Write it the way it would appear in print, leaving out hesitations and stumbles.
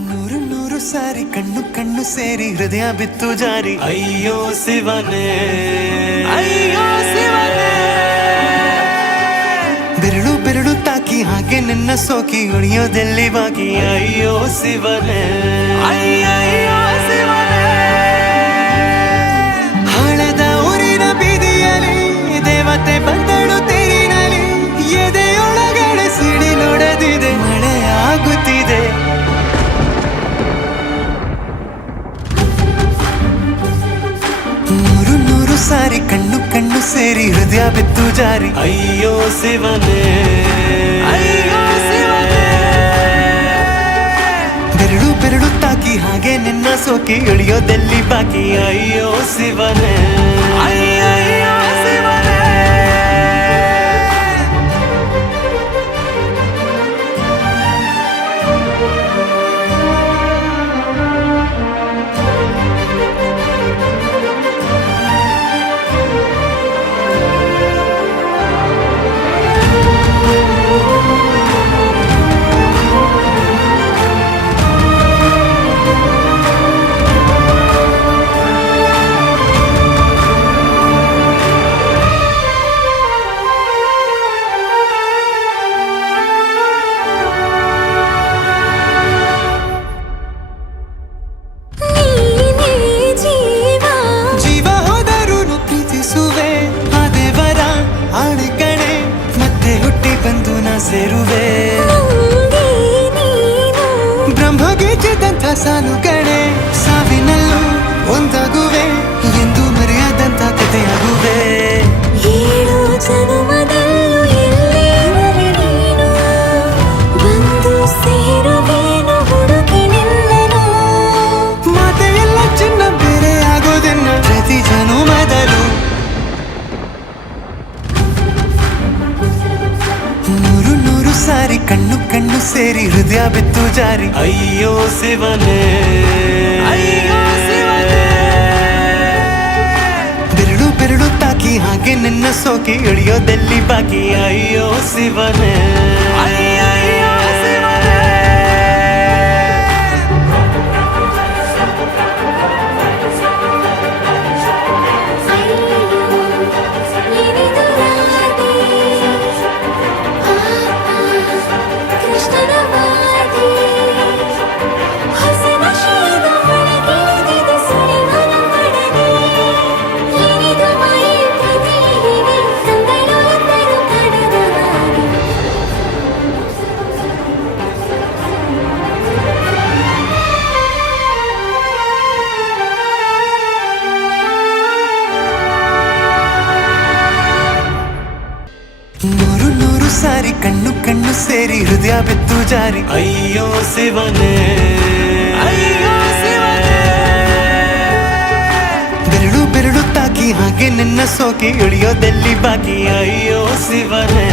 ನೂರು ನೂರು ಸಾರಿ ಕಣ್ಣು ಕಣ್ಣು ಸೇರಿ ಹೃದಯ ಬಿತ್ತು ಜಾರಿ ಅಯ್ಯೋ ಶಿವನೇ ಅಯ್ಯೋ ಶಿವನೇ ಬೆರಳು ಬೆರಳು ತಾಕಿ ಹಾಗೆ ನಿನ್ನ ಸೋಕಿ ಉಳಿಯೋದೆಲ್ಲಿ ಬಾಕಿ ಅಯ್ಯೋ ಶಿವನೇ ಅಯ್ಯಯ್ಯೋ ಶಿವನೇ ಹಳದ ಊರಿನ ಬೀದಿಯಲ್ಲಿ ದೇವತೆ ಬಂದಳು ತೇರಿನಲ್ಲಿ ಎದೆಯೊಳಗಡೆ ಸಿಡಿಲೊಡೆದಿದೆ ಮಳೆ ಆಗುತ್ತಿದೆ ನೂರು ನೂರು ಸಾರಿ ಕಣ್ಣು ಕಣ್ಣು ಸೇರಿ ಹೃದಯ ಬಿತ್ತು ಜಾರಿ ಅಯ್ಯೋ ಶಿವನೇ ಅಯ್ಯೋ ಶಿವನೇ ಬೆರಳು ಬೆರಳು ತಾಕಿ ಹಾಗೆ ನಿನ್ನ ಸೋಕಿ ಇಳಿಯೋದೆಲ್ಲಿ ಬಾಕಿ ಅಯ್ಯೋ ಶಿವನೇ ಅಯ್ಯಯ್ಯೋ ಶಿವನೇ ಸೇರುವೆ ಬ್ರಹ್ಮಗೀಚಿದಂಥ ಸಾಲು ಕಣೆ ಸಾವಿನಲ್ಲೂ ಒಂದಾಗುವೆ ಎಂದು ಮರೆಯದಂಥ ಕಥೆಯಾಗುವೆ ಏಳು ಜನುಮದಲ್ಲೂ ಎಲ್ಲೇ ನೀನು ಬಂದು ಸೇರುವೇನು ಹುಡುಕಿ ನಿನ್ನನು ಮಾತೆಯೆಲ್ಲ ಚಿನ್ನ ಬೇರೆ ಆಗೋದನ್ನ ಪ್ರತಿ ಜನುಮದಲ್ಲೂ ನೂರು ನೂರು ಸಾರಿ ಕಣ್ಣು ಕಣ್ಣು ಸೇರಿ ಹೃದಯ ಬಿತ್ತು ಜಾರಿ ಅಯ್ಯೋ ಶಿವನೇ ಅಯ್ಯೋ ಶಿವನೇ ಬೆರಳು ಬೆರಳು ತಾಕಿ ಹಾಗೆ ನಿನ್ನ ಸೋಕಿ ಇಳಿಯೋದೆಲ್ಲಿ ಬಾಕಿ ಅಯ್ಯೋ ಶಿವನೇ ಅಯ್ಯಯ್ಯೋ ಶಿವನೇ ನೂರು ನೂರು ಸಾರಿ ಕಣ್ಣು ಕಣ್ಣು ಸೇರಿ ಹೃದಯ ಬಿತ್ತು ಜಾರಿ ಅಯ್ಯೋ ಶಿವನೇ ಅಯ್ಯೋ ಶಿವನೇ ಬೆರಳು ಬೆರಳು ತಾಕಿ ಹಾಗೆ ನಿನ್ನ ಸೋಕಿ ಇಳಿಯೋದೆಲ್ಲಿ ಬಾಕಿ ಅಯ್ಯೋ ಶಿವನೇ